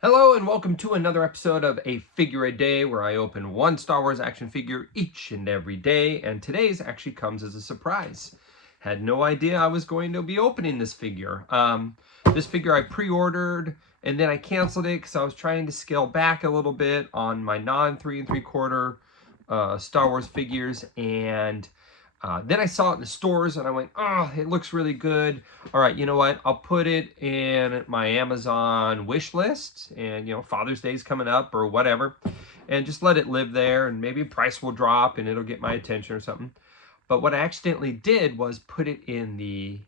Hello and welcome to another episode of A Figure a Day, where I open one Star Wars action figure each and every day, and today's actually comes as a surprise. Had no idea I was going to be opening this figure. This figure I pre-ordered and then I canceled it because I was trying to scale back a little bit on my non-3 3/4 Star Wars figures, and then I saw it in the stores and I went, oh, it looks really good. All right, you know what? I'll put it in my Amazon wish list, and Father's Day's coming up or whatever, and just let it live there, and maybe price will drop and it'll get my attention or something. But what I accidentally did was put it in the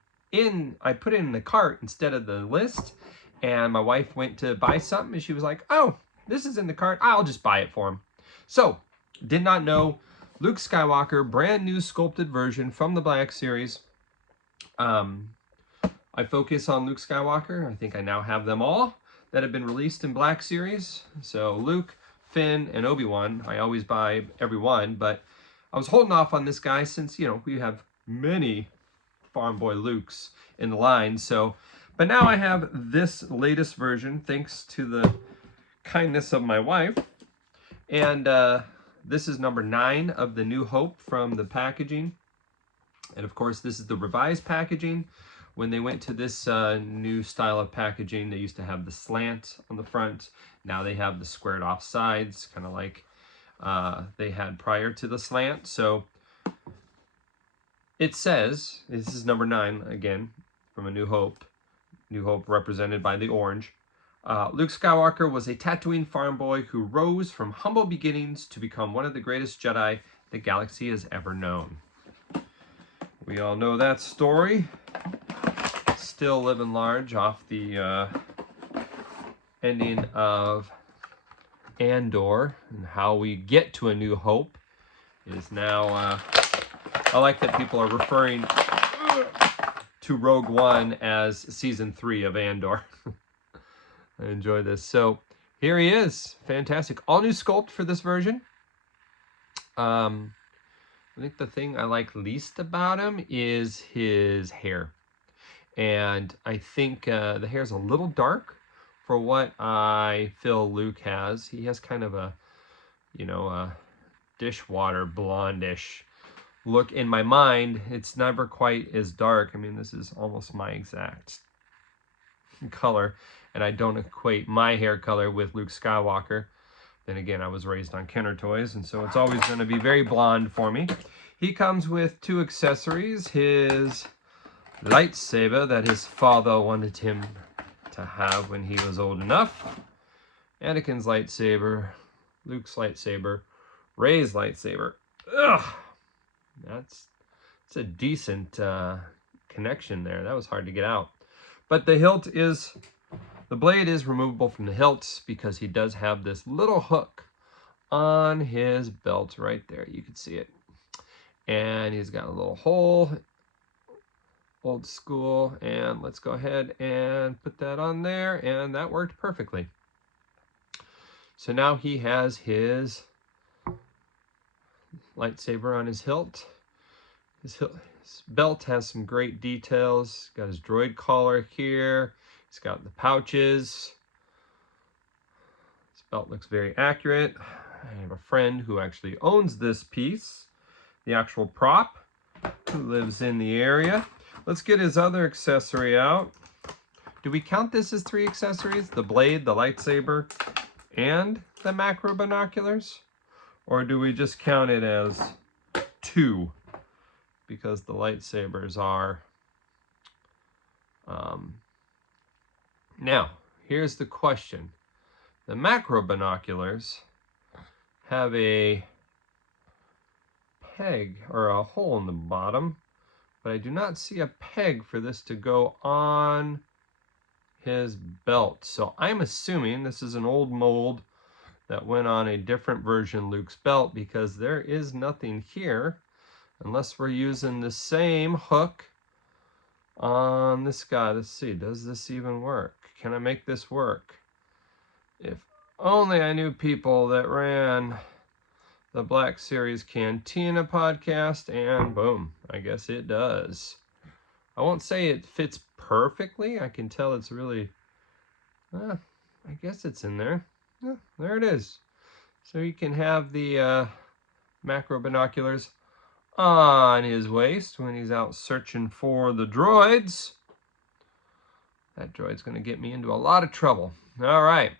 cart instead of the list, and my wife went to buy something and she was like, oh, this is in the cart, I'll just buy it for him. So, did not know. Luke Skywalker, brand new sculpted version from the Black Series. I focus on Luke Skywalker. I think I now have them all that have been released in Black Series. So Luke, Finn, and Obi-Wan. I always buy every one, but I was holding off on this guy since, we have many Farm Boy Lukes in the line. So, but now I have this latest version, thanks to the kindness of my wife. And this is number 9 of the New Hope from the packaging. And of course, this is the revised packaging. When they went to this new style of packaging, they used to have the slant on the front. Now they have the squared off sides, kind of like they had prior to the slant. So it says, this is number 9 again from A New Hope. New Hope represented by the orange. Luke Skywalker was a Tatooine farm boy who rose from humble beginnings to become one of the greatest Jedi the galaxy has ever known. We all know that story. Still living large off the ending of Andor, and how we get to A New Hope is now, I like that people are referring to Rogue One as Season 3 of Andor. I enjoy this. So here he is. Fantastic. All new sculpt for this version. I think the thing I like least about him is his hair. And I think the hair's a little dark for what I feel Luke has. He has kind of a, a dishwater blondish look. In my mind, it's never quite as dark. I mean, this is almost my exact color, and I don't equate my hair color with Luke Skywalker. Then again, I was raised on Kenner toys, and so it's always going to be very blonde for me. He comes with 2 accessories. His lightsaber that his father wanted him to have when he was old enough. Anakin's lightsaber, Luke's lightsaber, Rey's lightsaber. Ugh! That's a decent connection there. That was hard to get out. But the blade is removable from the hilt because he does have this little hook on his belt right there. You can see it. And he's got a little hole, old school. And let's go ahead and put that on there. And that worked perfectly. So now he has his lightsaber on his hilt. His belt has some great details. Got his droid collar here. He's got the pouches. This belt looks very accurate. I have a friend who actually owns this piece, the actual prop, who lives in the area. Let's get his other accessory out. Do we count this as 3 accessories? The blade, the lightsaber, and the macro binoculars? Or do we just count it as 2? Because the lightsabers are... Now, here's the question. The macro binoculars have a peg or a hole in the bottom, but I do not see a peg for this to go on his belt. So I'm assuming this is an old mold that went on a different version Luke's belt, because there is nothing here unless we're using the same hook on this guy. Let's see, does this even work? Can I make this work? If only I knew people that ran the Black Series Cantina podcast, and boom, I guess it does. I won't say it fits perfectly. I can tell it's really I guess it's in there. Yeah, there it is. So you can have the macro binoculars on his waist when he's out searching for the droids. That droid's going to get me into a lot of trouble. All right.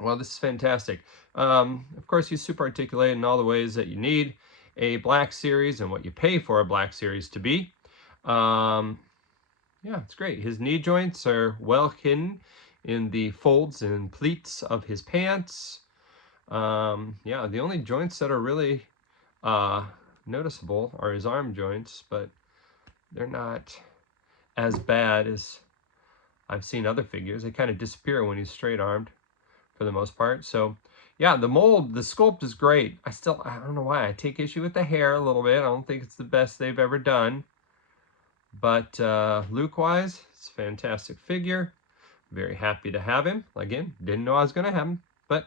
Well, this is fantastic. Of course, he's super articulated in all the ways that you need a Black Series and what you pay for a Black Series to be. Yeah, it's great. His knee joints are well hidden in the folds and pleats of his pants. Yeah, the only joints that are really noticeable are his arm joints, but they're not as bad as I've seen other figures. They kind of disappear when he's straight armed for the most part. So yeah, the mold, the sculpt is great. I don't know why I take issue with the hair a little bit. I don't think it's the best they've ever done. But Luke-wise, it's a fantastic figure. Very happy to have him. Again, didn't know I was going to have him. But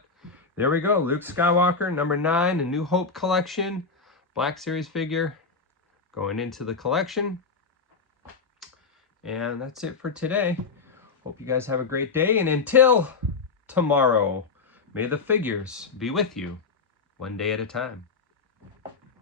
there we go. Luke Skywalker, number 9, a New Hope collection. Black Series figure going into the collection. And that's it for today. Hope you guys have a great day. And until tomorrow, may the figures be with you one day at a time.